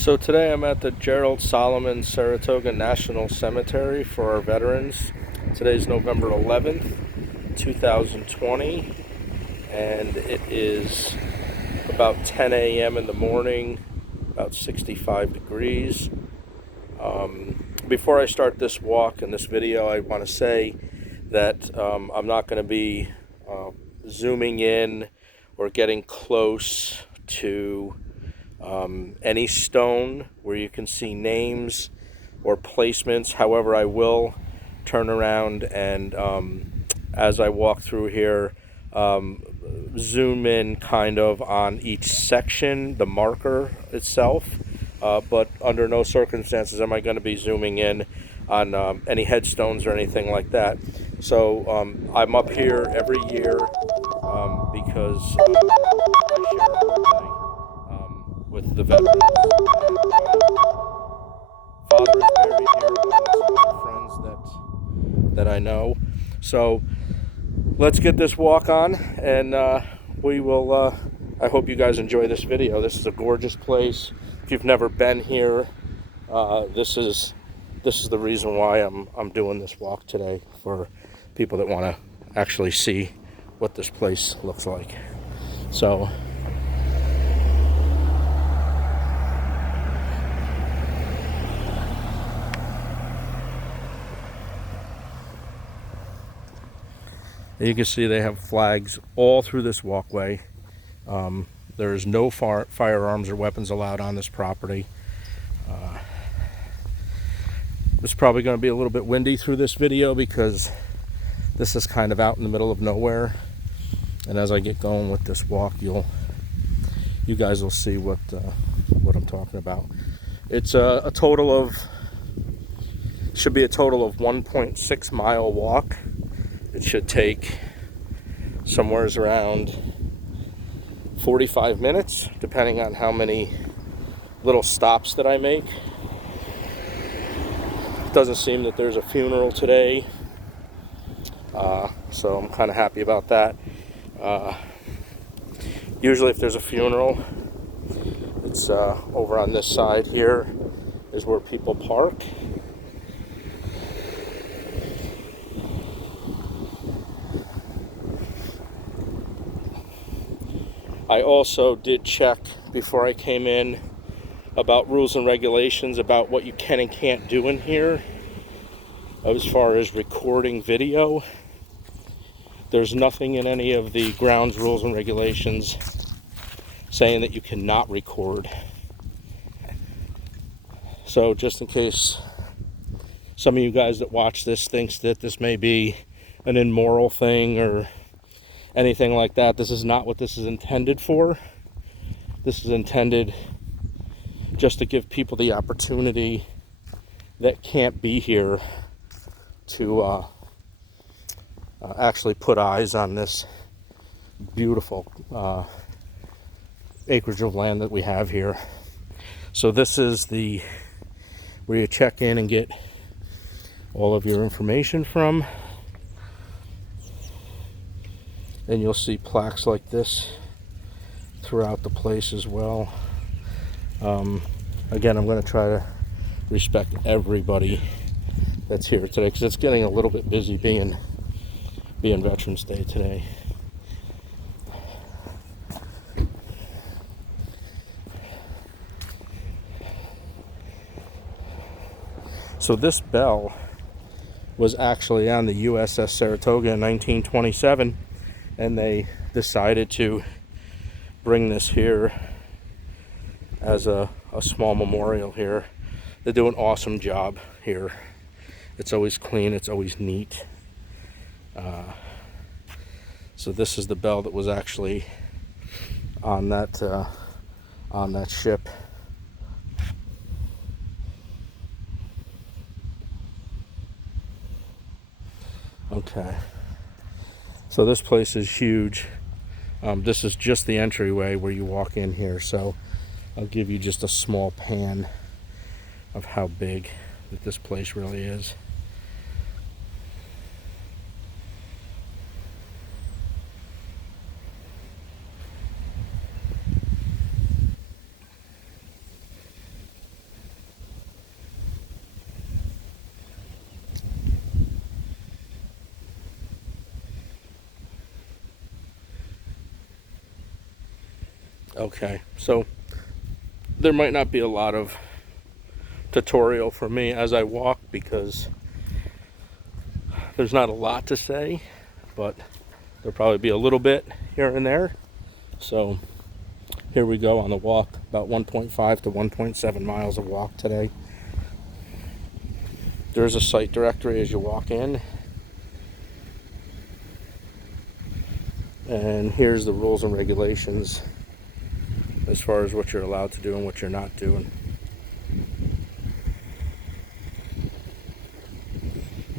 So today I'm at the Gerald Saratoga National Cemetery for our veterans. Today's November 11th, 2020, and it is about 10 a.m. in the morning, about 65 degrees. Before I start this walk and this video, I want to say that I'm not going to be zooming in or getting close to any stone where you can see names or placements. However, I will turn around and as I walk through here, zoom in kind of on each section, the marker itself, but under no circumstances am I going to be zooming in on any headstones or anything like that. So I'm up here every year because I share a birthday with the veterans. And my father is buried here along with some other friends that I know. So let's get this walk on, and we will. I hope you guys enjoy this video. This is a gorgeous place. If you've never been here, this is the reason why I'm doing this walk today, for people that want to actually see what this place looks like. So you can see they have flags all through this walkway. There is no firearms or weapons allowed on this property. It's probably going to be a little bit windy through this video because this is kind of out in the middle of nowhere. And as I get going with this walk, you guys will see what I'm talking about. It's a total of, should be a total of 1.6 mile walk. It should take somewhere around 45 minutes, depending on how many little stops that I make. It doesn't seem that there's a funeral today, so I'm kind of happy about that. Usually if there's a funeral, it's over on this side here is where people park. I also did check before I came in about rules and regulations about what you can and can't do in here as far as recording video. There's nothing in any of the grounds rules and regulations saying that you cannot record. So just in case some of you guys that watch this thinks that this may be an immoral thing or anything like that, this is not what this is intended for. This is intended just to give people the opportunity that can't be here to actually put eyes on this beautiful acreage of land that we have here. So this is where you check in and get all of your information from. And you'll see plaques like this throughout the place as well. Again, I'm going to try to respect everybody that's here today, because it's getting a little bit busy being Veterans Day today. So this bell was actually on the USS Saratoga in 1927, and they decided to bring this here as a small memorial here. They do an awesome job here. It's always clean, it's always neat. So this is the bell that was actually on that ship. Okay, so this place is huge. This is just the entryway where you walk in here, so I'll give you just a small pan of how big that this place really is. Okay, so there might not be a lot of tutorial for me as I walk because there's not a lot to say, but there'll probably be a little bit here and there. So here we go on the walk, about 1.5 to 1.7 miles of walk today. There's a site directory as you walk in. And here's the rules and regulations as far as what you're allowed to do and what you're not doing.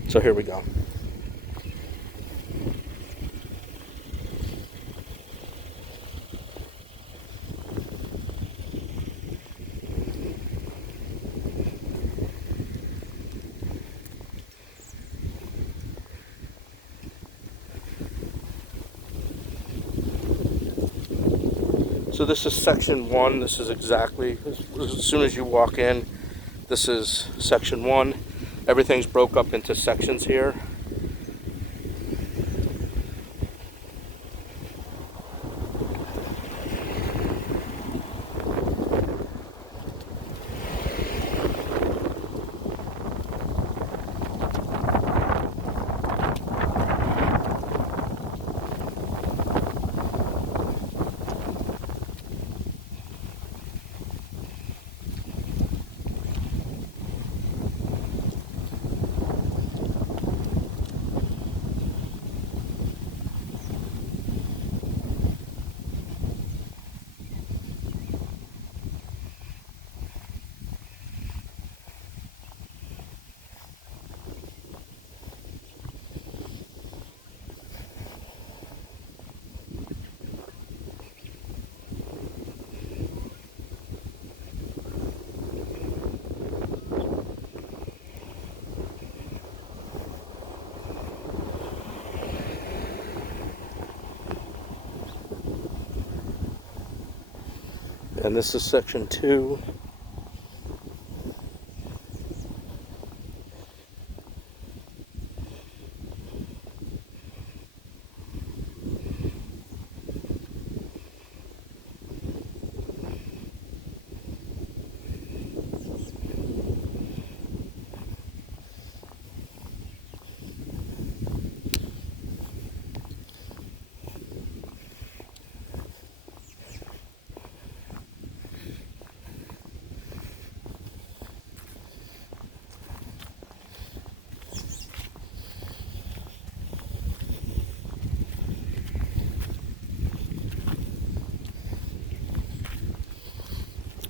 So here we go. So this is section 1. This is exactly, as soon as you walk in, this is section 1. Everything's broke up into sections here. And this is section 2.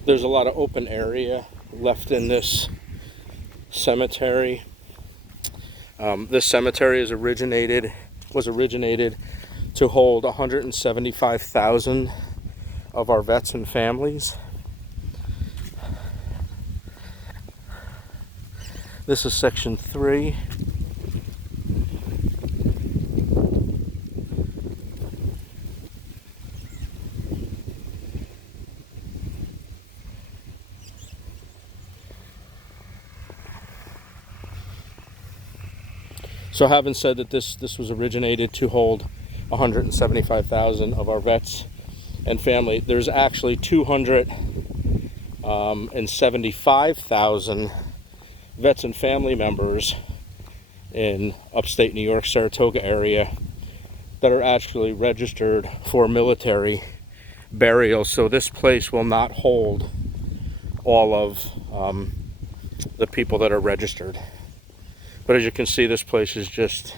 There's a lot of open area left in this cemetery. This cemetery was originated to hold 175,000 of our vets and families. This is section 3. So having said that this was originated to hold 175,000 of our vets and family, there's actually 275,000 vets and family members in upstate New York, Saratoga area that are actually registered for military burial. So this place will not hold all of the people that are registered. But as you can see, this place is just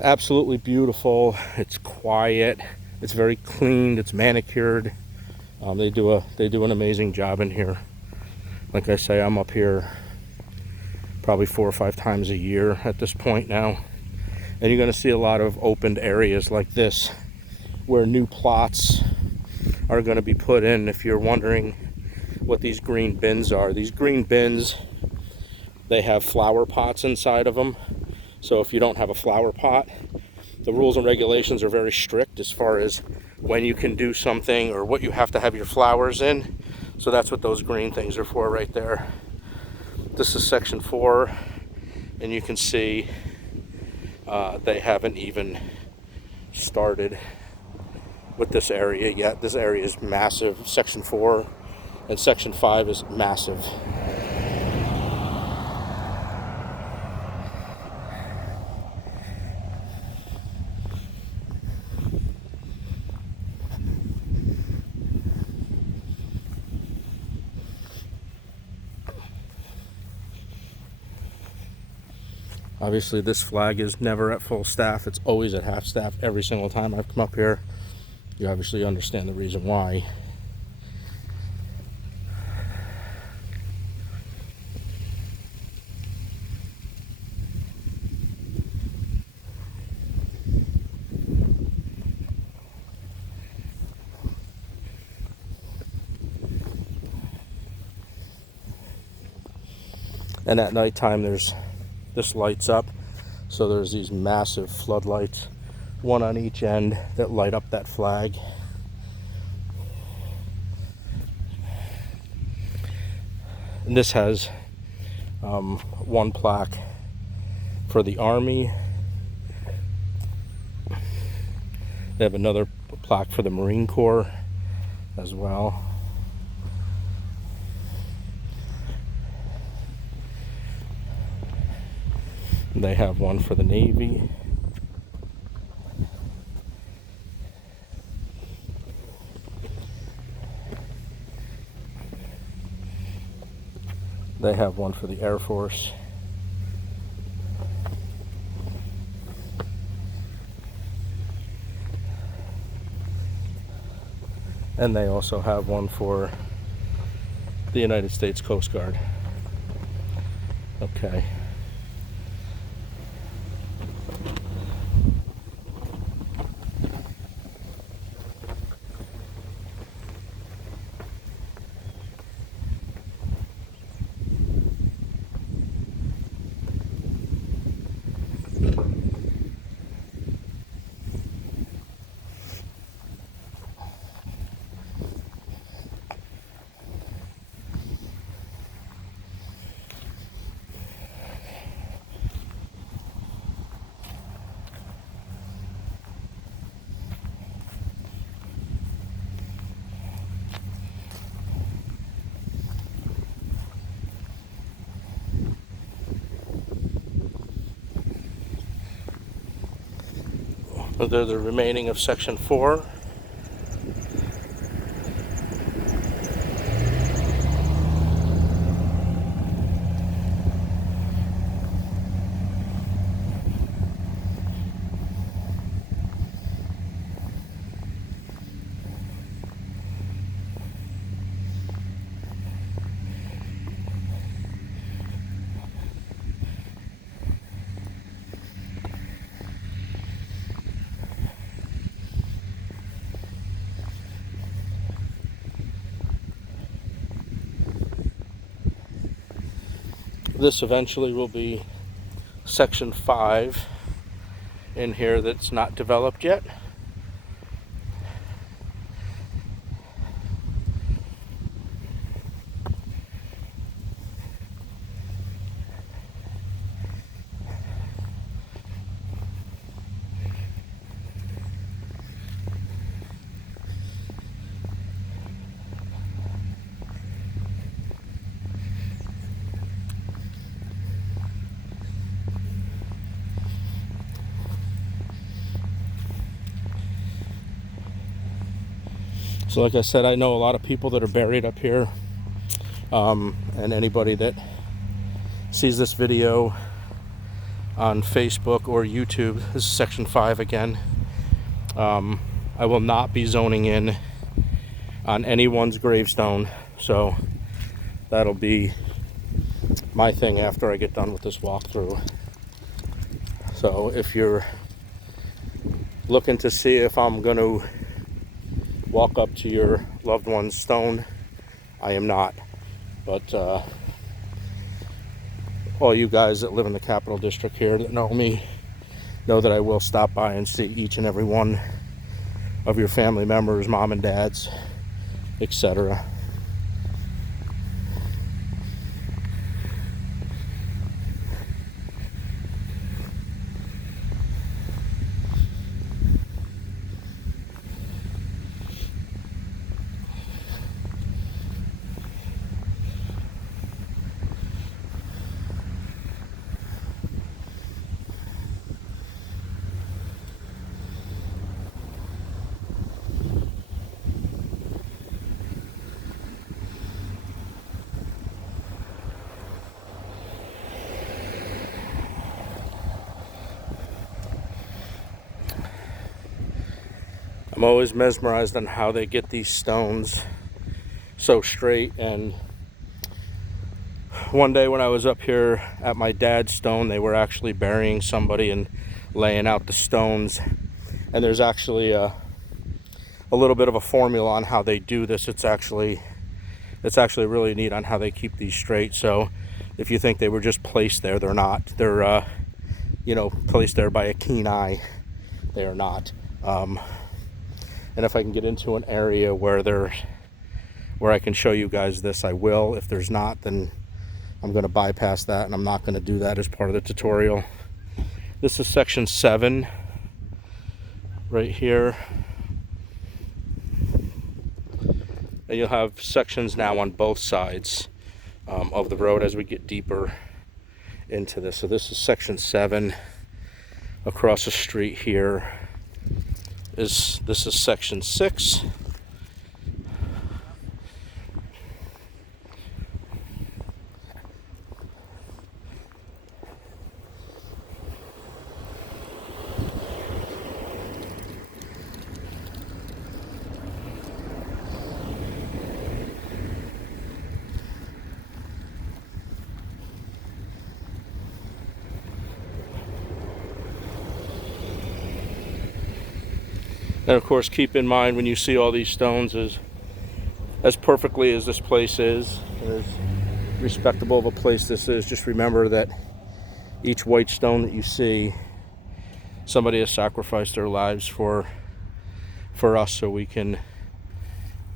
absolutely beautiful. It's quiet. It's very clean. It's manicured. They do an amazing job in here. Like I say, I'm up here probably 4 or 5 times a year at this point now. And you're going to see a lot of opened areas like this where new plots are going to be put in. If you're wondering what these green bins are, these green bins, they have flower pots inside of them. So if you don't have a flower pot, the rules and regulations are very strict as far as when you can do something or what you have to have your flowers in. So that's what those green things are for right there. This is section 4, and you can see they haven't even started with this area yet. This area is massive. Section 4 and Section 5 is massive. Obviously, this flag is never at full staff. It's always at half staff every single time I've come up here. You obviously understand the reason why. And at nighttime, this lights up. So there's these massive floodlights, one on each end, that light up that flag. And this has one plaque for the Army. They have another plaque for the Marine Corps as well. They have one for the Navy. They have one for the Air Force. And they also have one for the United States Coast Guard. Okay. They're the remaining of Section 4. This eventually will be Section 5 in here that's not developed yet. So like I said, I know a lot of people that are buried up here, and anybody that sees this video on Facebook or YouTube, this is Section 5 again. I will not be zoning in on anyone's gravestone, so that'll be my thing after I get done with this walkthrough. So if you're looking to see if I'm going to walk up to your loved one's stone, I am not. But all you guys that live in the Capital District here that know me know that I will stop by and see each and every one of your family members, mom and dads, etc. I'm always mesmerized on how they get these stones so straight. And one day when I was up here at my dad's stone, they were actually burying somebody and laying out the stones. And there's actually a little bit of a formula on how they do this. It's actually really neat on how they keep these straight. So if you think they were just placed there, they're not. They're placed there by a keen eye. They are not. And if I can get into an area where I can show you guys this, I will. If there's not, then I'm going to bypass that, and I'm not going to do that as part of the tutorial. This is section 7 right here. And you'll have sections now on both sides of the road as we get deeper into this. So this is section 7. Across the street here this is section 6. And of course, keep in mind when you see all these stones, as perfectly as this place is, and as respectable of a place this is, just remember that each white stone that you see, somebody has sacrificed their lives for us, so we can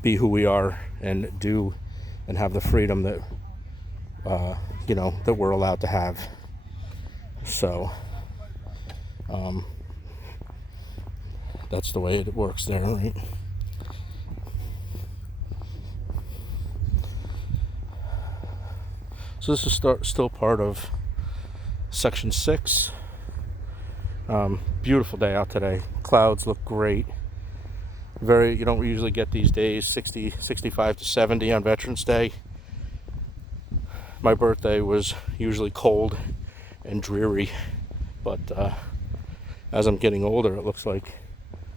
be who we are and do and have the freedom that that we're allowed to have. So that's the way it works there, right? So this is still part of section 6. Beautiful day out today. Clouds look great. You don't usually get these days 65 to 70 on Veterans Day. My birthday was usually cold and dreary, but as I'm getting older, it looks like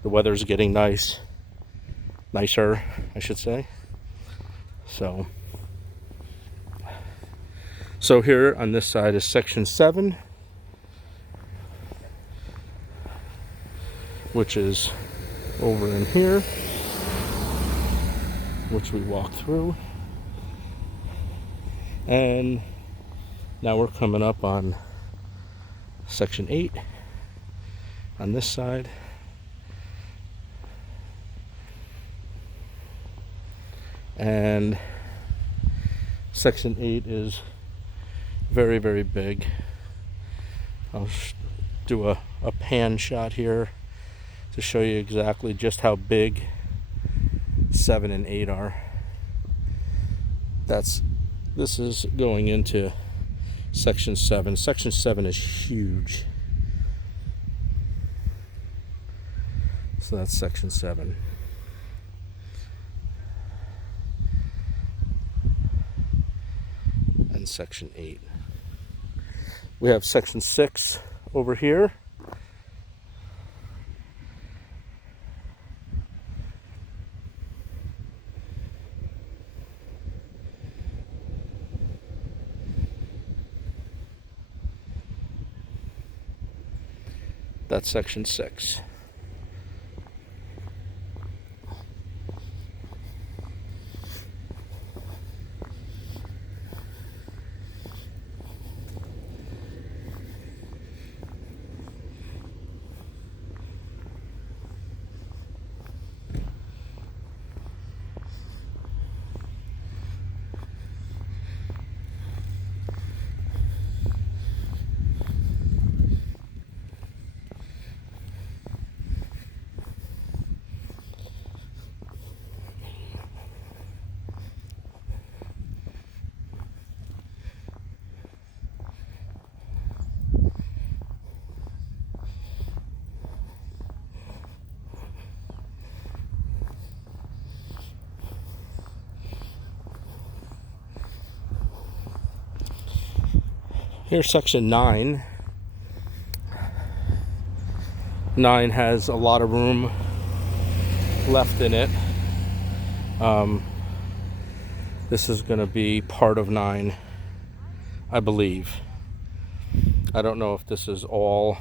the weather's getting nicer, I should say. So here on this side is section 7, which is over in here, which we walked through. And now we're coming up on section 8 on this side. And section 8 is very, very big. I'll do a pan shot here to show you exactly just how big 7 and 8 are. This is going into section 7. Section 7 is huge. So that's section 7. And section 8. We have section 6 over here. That's section 6. Here's section 9. 9 has a lot of room left in it. This is going to be part of 9, I believe. I don't know if this is all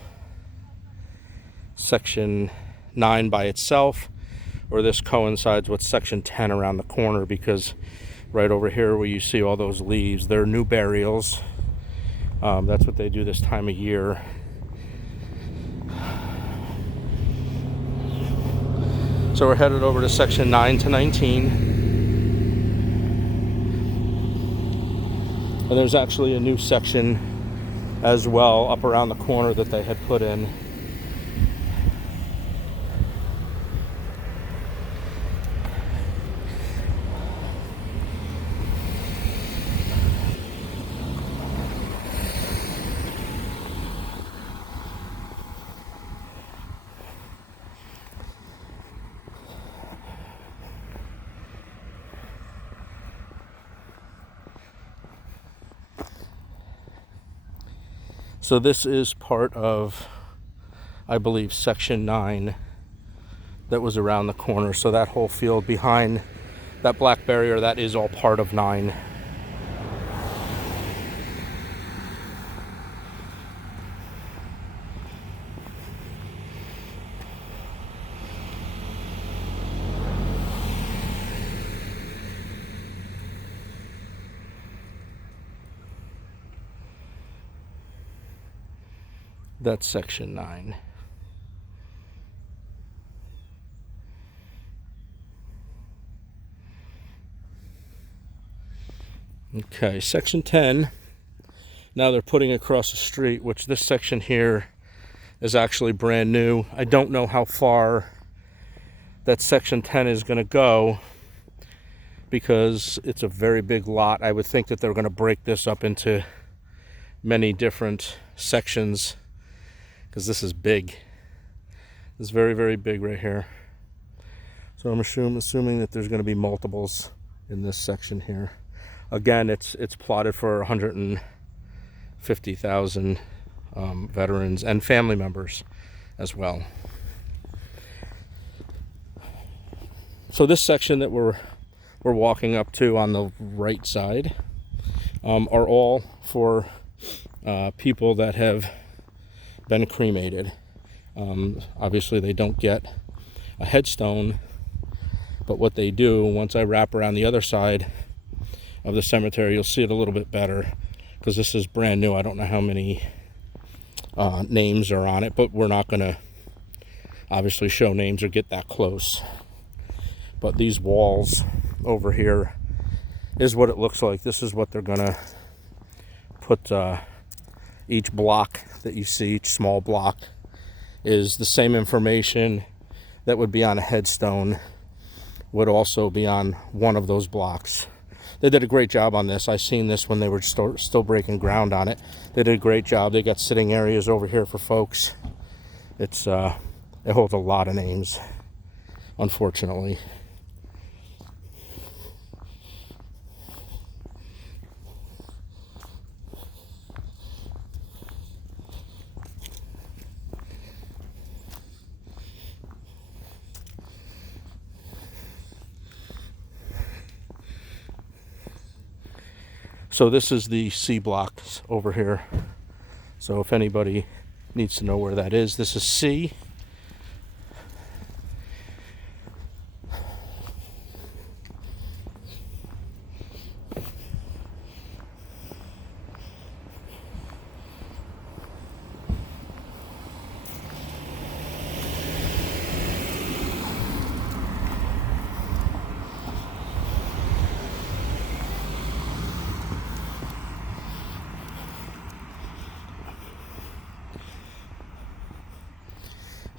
section 9 by itself, or this coincides with section 10 around the corner, because right over here where you see all those leaves, they're new burials. That's what they do this time of year. So we're headed over to section 9 to 19. And there's actually a new section as well up around the corner that they had put in. So this is part of, I believe, section 9 that was around the corner. So that whole field behind that black barrier, that is all part of 9. That's section 9. Okay, section 10. Now they're putting across the street, which this section here is actually brand new. I don't know how far that section 10 is going to go, because it's a very big lot. I would think that they're going to break this up into many different sections, because this is big. It's very, very big right here. So I'm assuming that there's going to be multiples in this section here. Again, it's plotted for 150,000 veterans and family members as well. So this section that we're walking up to on the right side are all for people that have been cremated. Obviously they don't get a headstone, but what they do, once I wrap around the other side of the cemetery, you'll see it a little bit better, because this is brand new. I don't know how many names are on it, but we're not going to obviously show names or get that close. But these walls over here is what it looks like. This is what they're going to put. Each block that you see, each small block, is the same information that would be on a headstone would also be on one of those blocks. They did a great job on this. I seen this when they were still breaking ground on it. They did a great job. They got sitting areas over here for folks. It holds a lot of names, unfortunately. So this is the C blocks over here. So if anybody needs to know where that is, this is C.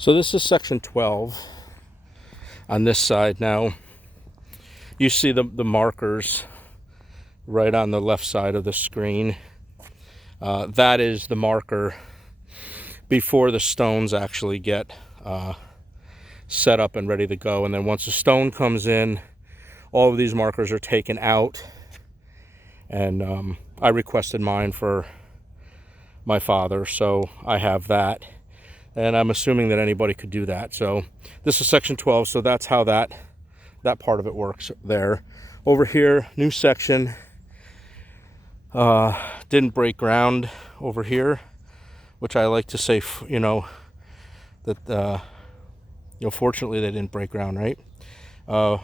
So this is section 12 on this side. Now you see the markers right on the left side of the screen. That is the marker before the stones actually get set up and ready to go. And then once the stone comes in, all of these markers are taken out. And I requested mine for my father, so I have that. and I'm assuming that anybody could do that. So this is section 12, so that's how that part of it works there. Over here, new section, didn't break ground over here, which I like to say, you know, that you know, fortunately they didn't break ground, right? So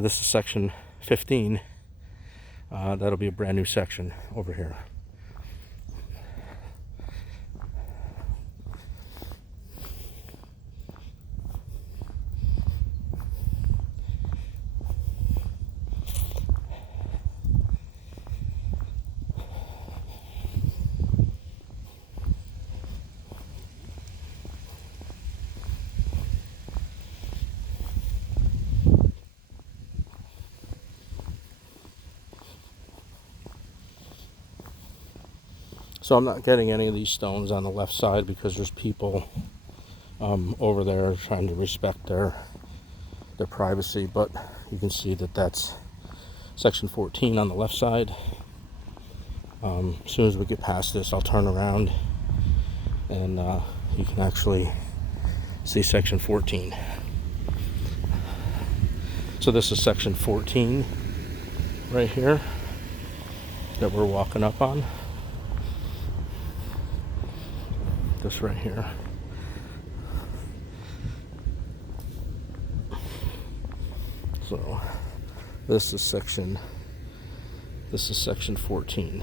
this is section 15. That'll be a brand new section over here. So I'm not getting any of these stones on the left side because there's people over there trying to respect their privacy, but you can see that that's section 14 on the left side. As soon as we get past this, I'll turn around and you can actually see section 14. So this is section 14 right here that we're walking up on. This right here. So this is section 14.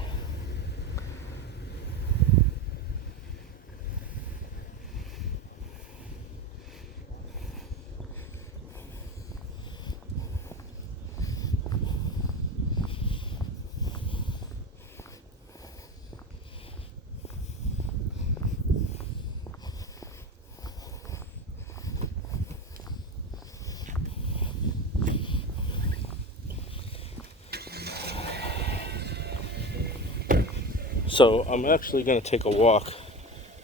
So I'm actually going to take a walk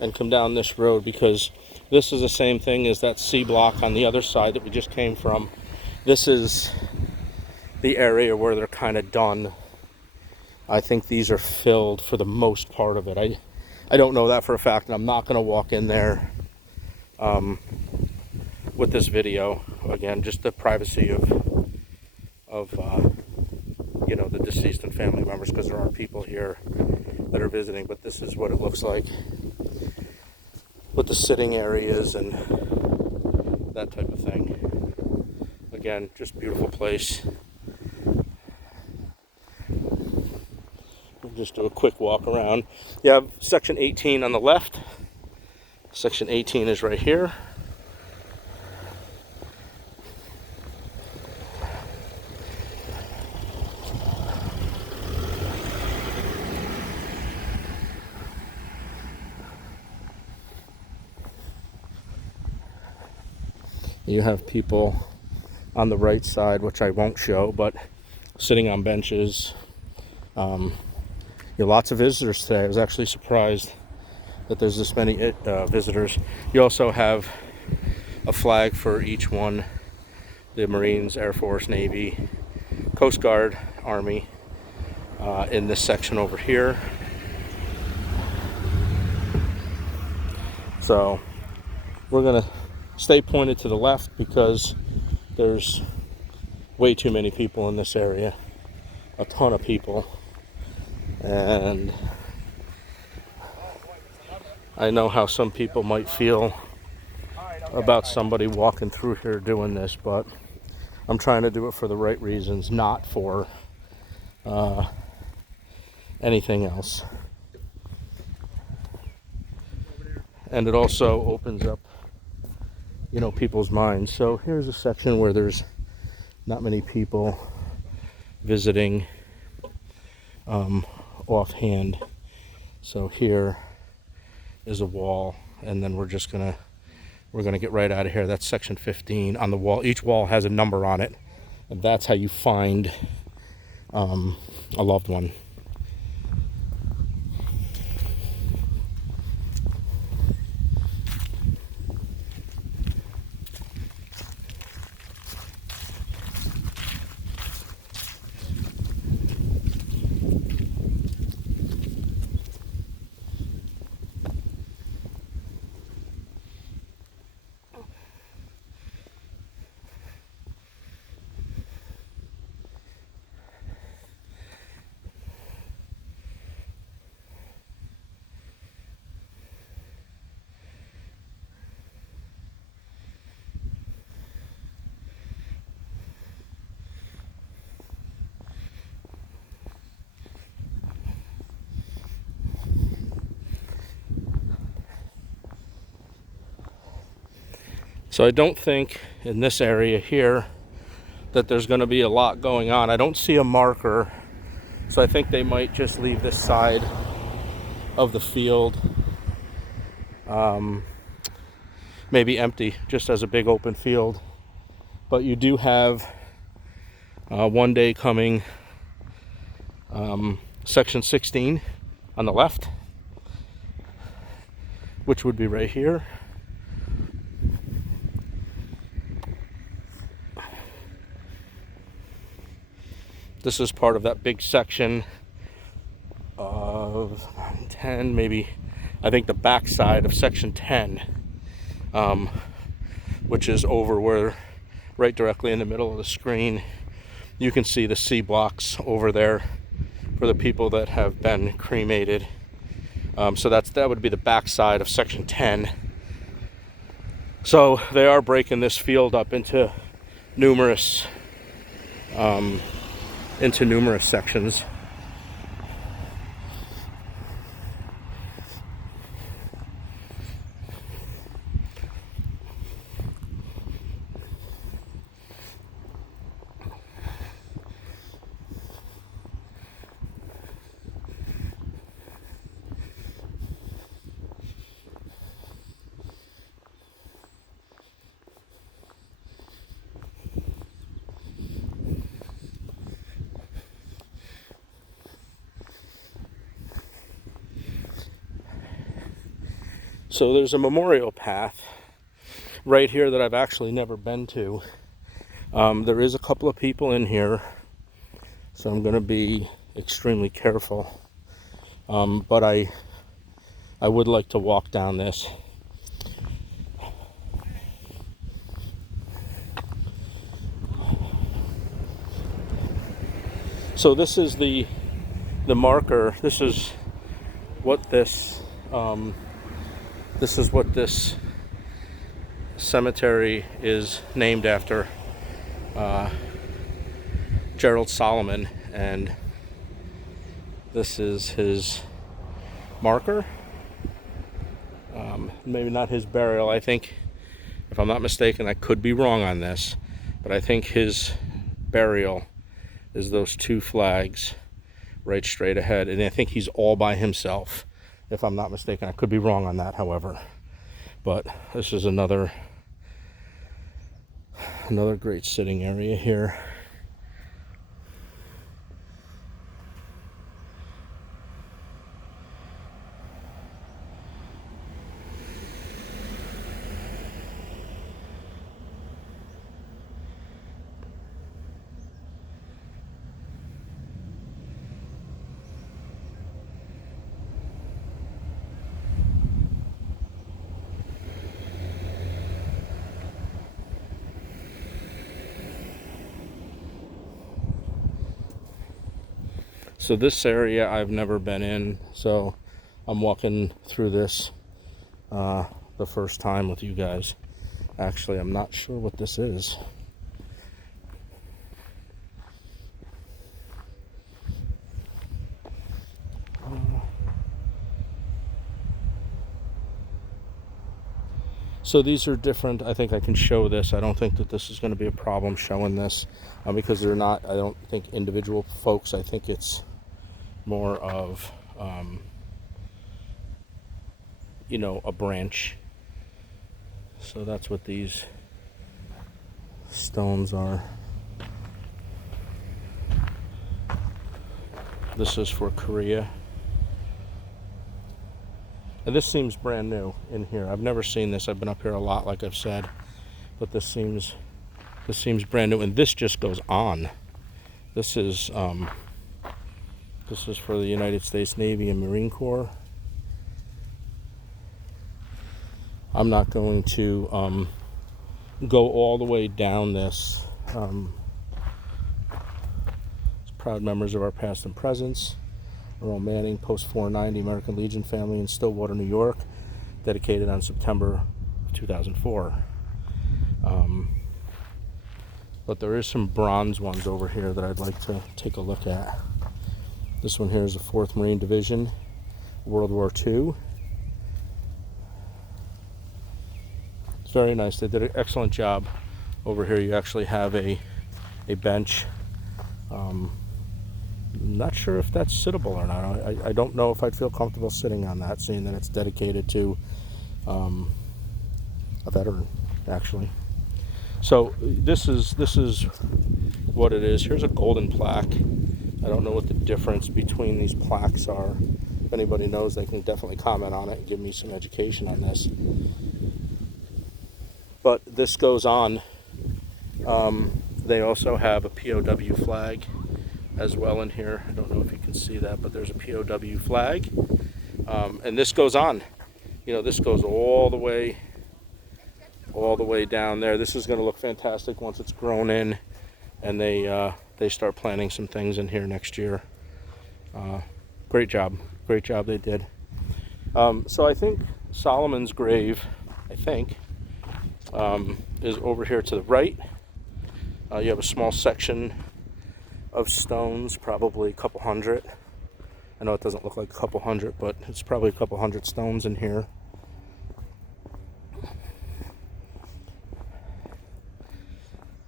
and come down this road because this is the same thing as that C block on the other side that we just came from. This is the area where they're kind of done. I think these are filled for the most part of it. I don't know that for a fact, and I'm not going to walk in there with this video. Again, just the privacy of you know, the deceased and family members, because there are people here that are visiting. But this is what it looks like with the sitting areas and that type of thing. Again, just beautiful place. We'll just do a quick walk around. You have section 18 on the left. Section 18 is right here. You have people on the right side, which I won't show, but sitting on benches. You have lots of visitors today. I was actually surprised that there's this many visitors. You also have a flag for each one: the Marines, Air Force, Navy, Coast Guard, Army, in this section over here. So we're gonna stay pointed to the left because there's way too many people in this area, a ton of people, and I know how some people might feel about somebody walking through here doing this, but I'm trying to do it for the right reasons, not for anything else. And it also opens up, you know, people's minds. So here's a section where there's not many people visiting offhand. So here is a wall, and then we're gonna get right out of here. That's section 15 on the wall. Each wall has a number on it, and that's how you find a loved one. So I don't think in this area here that there's going to be a lot going on. I don't see a marker, so I think they might just leave this side of the field maybe empty, just as a big open field. But you do have one day coming, section 16 on the left, which would be right here. This is part of that big section of 10, maybe, I think the back side of section 10, which is over where, right directly in the middle of the screen, you can see the C blocks over there for the people that have been cremated. So that would be the back side of section 10. So they are breaking this field up into numerous sections. So there's a memorial path right here that I've actually never been to. There is a couple of people in here, so I'm going to be extremely careful. But I would like to walk down this. So this is the marker. This is what this cemetery is named after. Gerald Solomon, and this is his marker. Maybe not his burial. I think, if I'm not mistaken, I could be wrong on this, but I think his burial is those two flags right straight ahead, and I think he's all by himself, if I'm not mistaken. I could be wrong on that, however. But this is another great sitting area here. So this area I've never been in, so I'm walking through this the first time with you guys. Actually, I'm not sure what this is. So these are different. I think I can show this. I don't think that this is going to be a problem showing this because they're not, I don't think, individual folks. I think it's more of, a branch. So that's what these stones are. This is for Korea. And this seems brand new in here. I've never seen this. I've been up here a lot, like I've said, but this seems brand new, and this just goes on. This is for the United States Navy and Marine Corps. I'm not going to go all the way down this. Proud members of our past and presents. Earl Manning, Post 490, American Legion family in Stillwater, New York, dedicated on September 2004. But there is some bronze ones over here that I'd like to take a look at. This one here is the 4th Marine Division, World War II. very nice. They did an excellent job. Over here you actually have a bench. Not sure if that's sittable or not. I don't know if I'd feel comfortable sitting on that, seeing that it's dedicated to a veteran, actually. So this is what it is. Here's a golden plaque. I don't know what the difference between these plaques are. If anybody knows, they can definitely comment on it and give me some education on this. But this goes on. They also have a POW flag as well in here. I don't know if you can see that, but there's a POW flag. And this goes on. You know, this goes all the way down there. This is going to look fantastic once it's grown in and they start planting some things in here next year. Great job they did. So I think Solomon's grave, is over here to the right. You have a small section of stones, probably a couple hundred. I know it doesn't look like a couple hundred, but it's probably a couple hundred stones in here.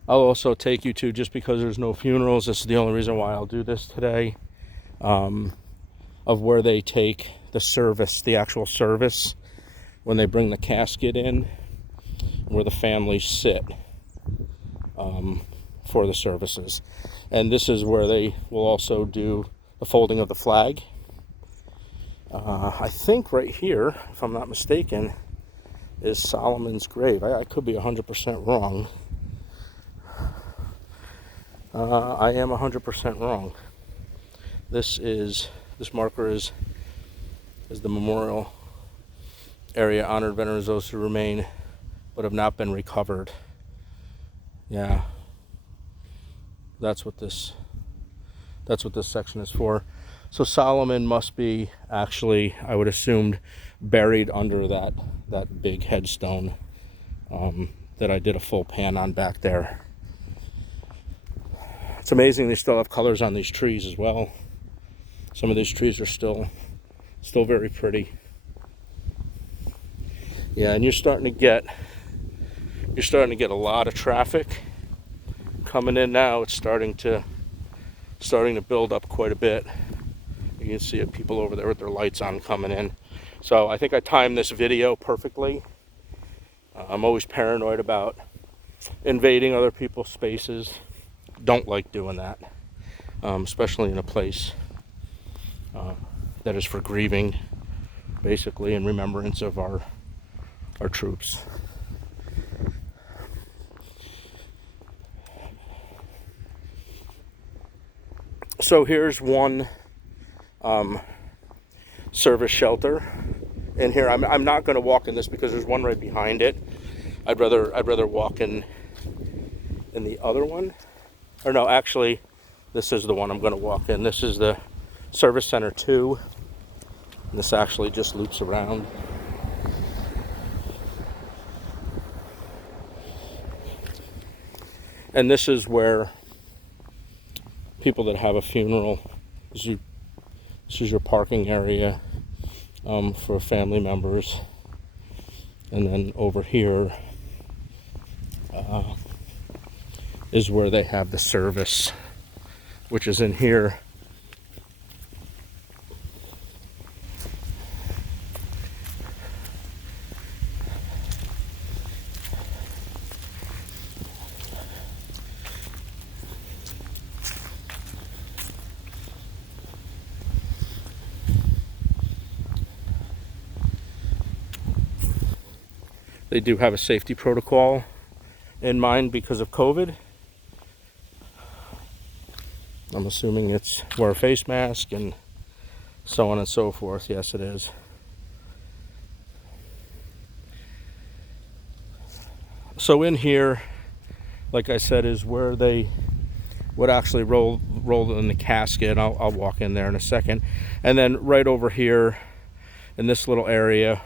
I'll also take you to, just because there's no funerals, this is the only reason why I'll do this today, of where they take the service, the actual service, when they bring the casket in, where the families sit for the services. And this is where they will also do the folding of the flag. I think right here, if I'm not mistaken, is Solomon's grave. I could be 100% wrong. I am 100% wrong. This marker is the memorial area. Honored veterans, those who remain but have not been recovered. Yeah, that's what this section is for. So Solomon must be actually, I would assume, buried under that big headstone that I did a full pan on back there. It's amazing they still have colors on these trees as well. Some of these trees are still very pretty. Yeah, and you're starting to get a lot of traffic coming in now. It's starting to build up quite a bit. You can see it, people over there with their lights on coming in. So I think I timed this video perfectly. I'm always paranoid about invading other people's spaces. Don't like doing that, especially in a place that is for grieving, basically, in remembrance of our troops. So here's one service shelter in here. I'm not going to walk in this because there's one right behind it. I'd rather walk in the other one. Or no, actually, this is the one I'm going to walk in. This is the Service Center 2. And this actually just loops around. And this is where people that have a funeral, this is your parking area for family members. And then over here is where they have the service, which is in here. They do have a safety protocol in mind because of COVID. I'm assuming it's wear a face mask and so on and so forth. Yes, it is. So in here, like I said, is where they would actually roll in the casket. I'll walk in there in a second. And then right over here in this little area,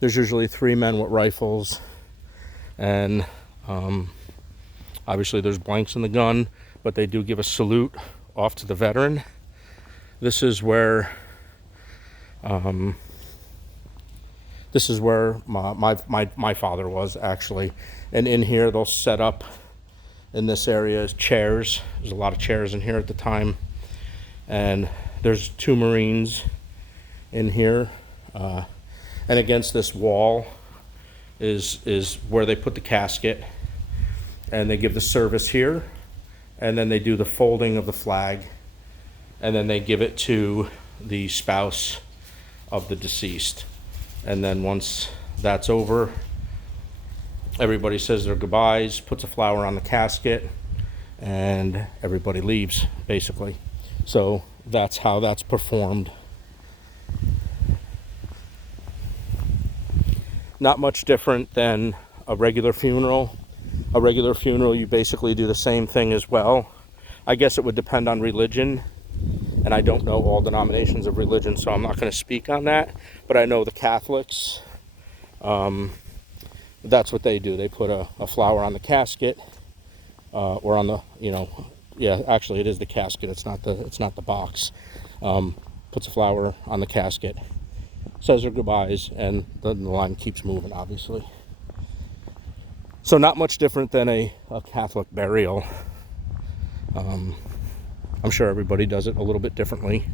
there's usually 3 men with rifles, and obviously there's blanks in the gun, but they do give a salute off to the veteran. This is where This is where my father was, actually. And in here, they'll set up, in this area, chairs. There's a lot of chairs in here at the time. And there's 2 Marines in here. And against this wall is where they put the casket. And they give the service here. And then they do the folding of the flag. And then they give it to the spouse of the deceased. And then once that's over, everybody says their goodbyes, puts a flower on the casket, and everybody leaves, basically. So that's how that's performed. Not much different than a regular funeral. A regular funeral, you basically do the same thing as well. I guess it would depend on religion. And I don't know all denominations of religion, so I'm not going to speak on that. But I know the Catholics, that's what they do. They put a flower on the casket, or on the, yeah, actually it is the casket. It's not the box. Puts a flower on the casket, says their goodbyes, and the line keeps moving, obviously. So not much different than a Catholic burial. I'm sure everybody does it a little bit differently.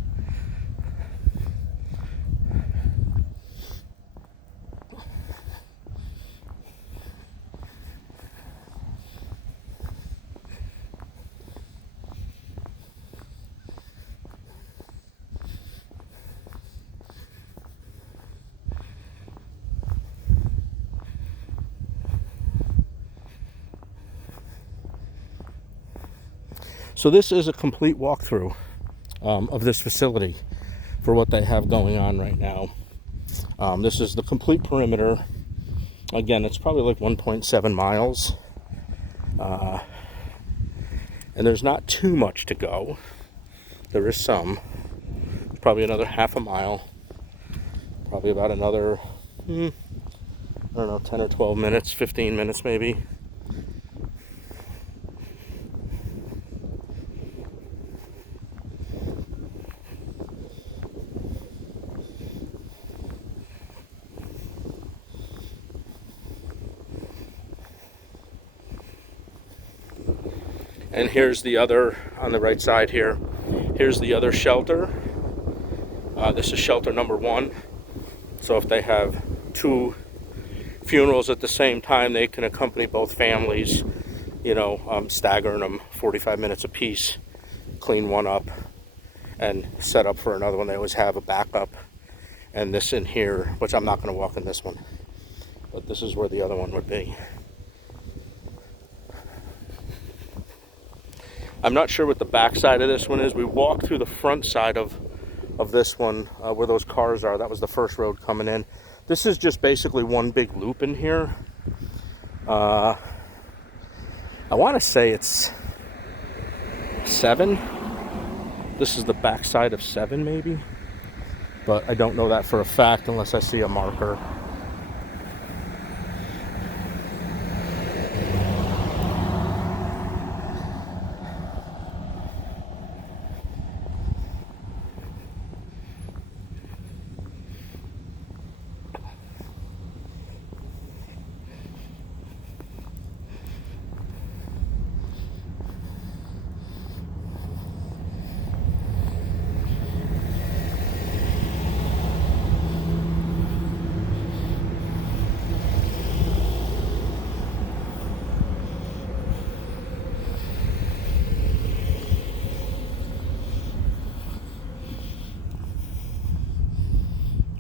So this is a complete walkthrough of this facility for what they have going on right now. This is the complete perimeter. Again, it's probably like 1.7 miles. And there's not too much to go. There is some. It's probably another half a mile. Probably about another, I don't know, 10 or 12 minutes, 15 minutes maybe. And here's the other, on the right side here, here's the other shelter. This is shelter number 1. So if they have 2 funerals at the same time, they can accompany both families, staggering them 45 minutes apiece, clean one up, and set up for another one. They always have a backup. And this in here, which I'm not going to walk in this one, but this is where the other one would be. I'm not sure what the back side of this one is. We walked through the front side of this one, where those cars are. That was the first road coming in. This is just basically one big loop in here. I want to say it's 7. This is the back side of 7 maybe. But I don't know that for a fact unless I see a marker.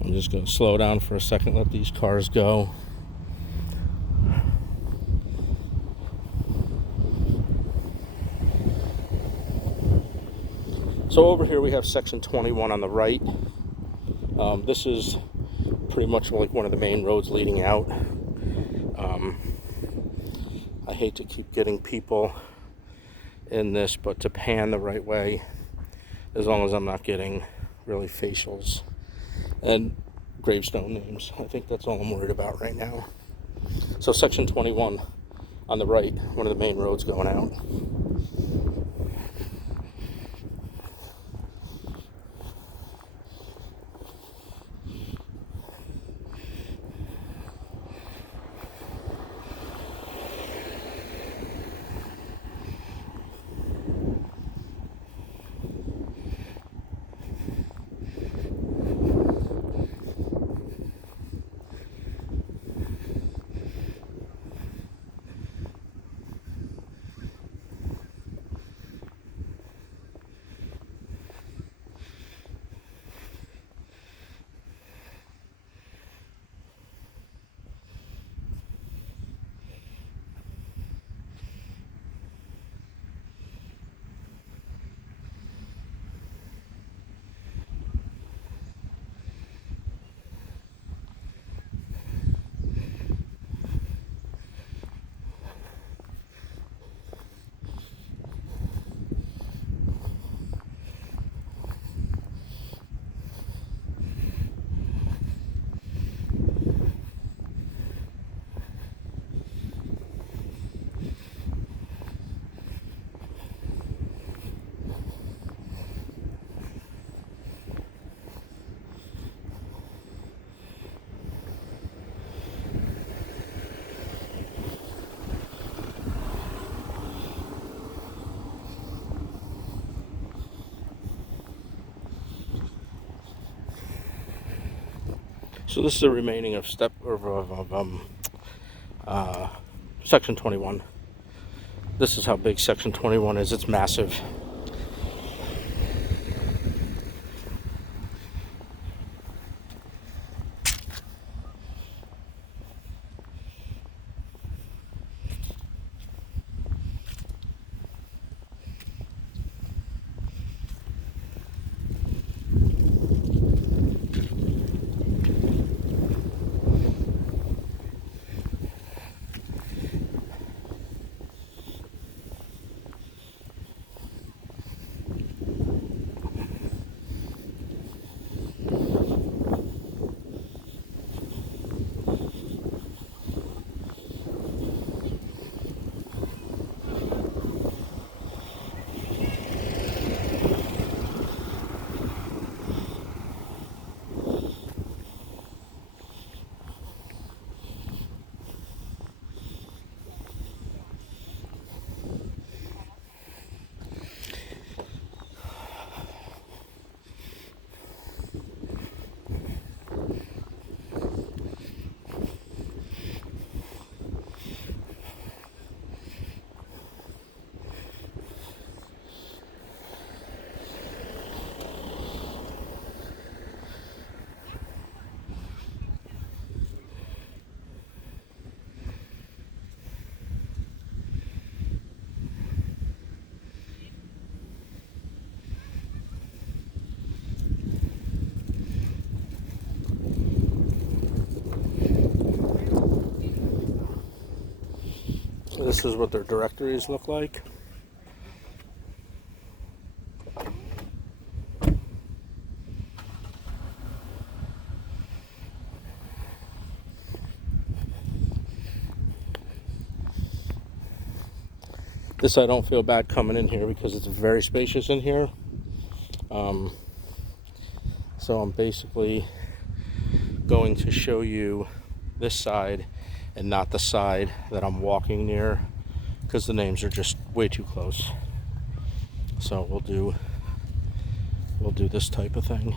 I'm just going to slow down for a second, let these cars go. So over here we have section 21 on the right. This is pretty much like one of the main roads leading out. I hate to keep getting people in this, but to pan the right way, as long as I'm not getting really facials and gravestone names. I think that's all I'm worried about right now. So section 21 on the right, one of the main roads going out. So this is the remaining of section 21. This is how big section 21 is. It's massive. This is what their directories look like. This I don't feel bad coming in here because it's very spacious in here. So I'm basically going to show you this side and not the side that I'm walking near because the names are just way too close. So we'll do this type of thing.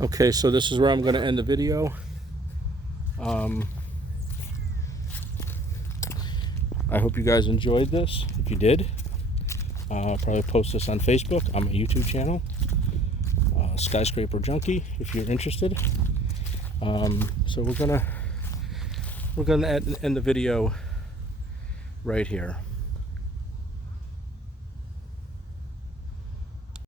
Okay, so this is where I'm going to end the video. I hope you guys enjoyed this. If you did, I'll probably post this on Facebook, on my YouTube channel, Skyscraper Junkie, if you're interested. So we're gonna end the video right here.